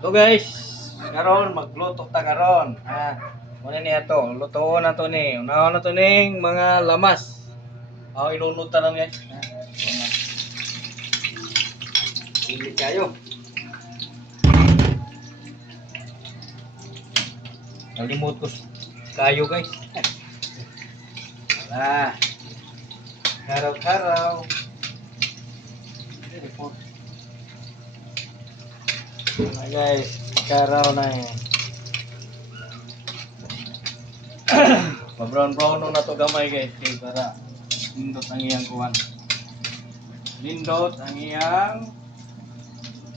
So guys, karon magluto ta karon. Muna ni ato, lutoon na to ni. Unahon na to ning mga lamas. Ilunod ta lang guys. Pili kayo. Nalimot ko kayo guys. Wala. Karaw-karaw. Nah guys, karaw na eh. Ma-brown-brown na to gamay guys, kay para lindot ang iyang kuwan. Lindot ang iyang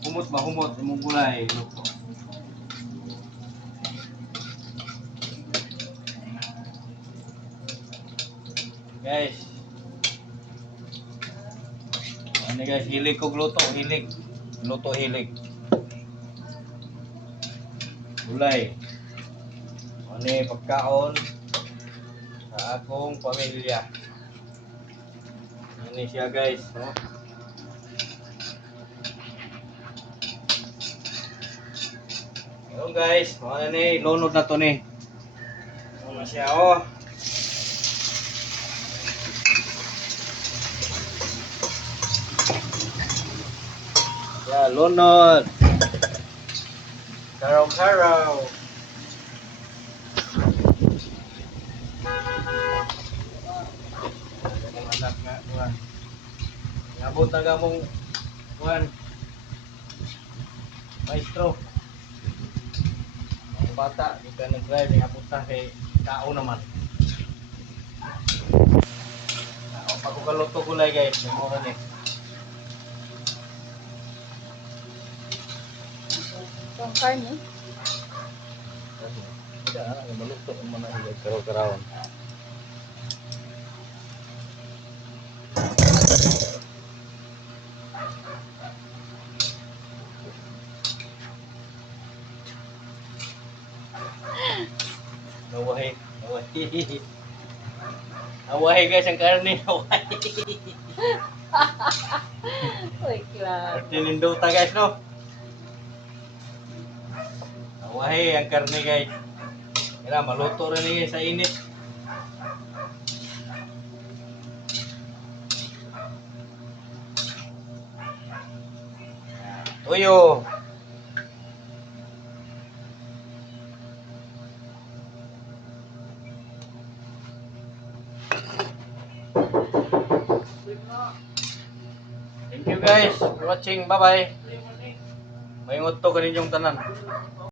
humot mahumot imong gulay luto. Guys. Ano guys, hilig kog luto, hilig. Luto hilig. Gulay. Ano pagkaon sa akong pamilya. Ini siya guys, no? Hello guys, ano ni lunod na to ni. Ano siya oh. Ya, lunod. Karaw-karaw. Anak nga, kuhan. Nabot na ka mong kuhan. Maestro. Ang bata, di ka nag-drive, nabot na kay tao naman. Pag ukaluto gulay guys, may mura ni. Itong karne. Tidak, anak maluto mana higit karaw-karawan. Nawahi, nawahi. Nawahi guys ang karne, nawahi. Wait lang. Tininduta guys no. Nawahi ang karne guys. Kaya maluto rin niya sa init. Tuyo. Thank you guys for watching. Bye bye. May nguto ka ninyong tanan.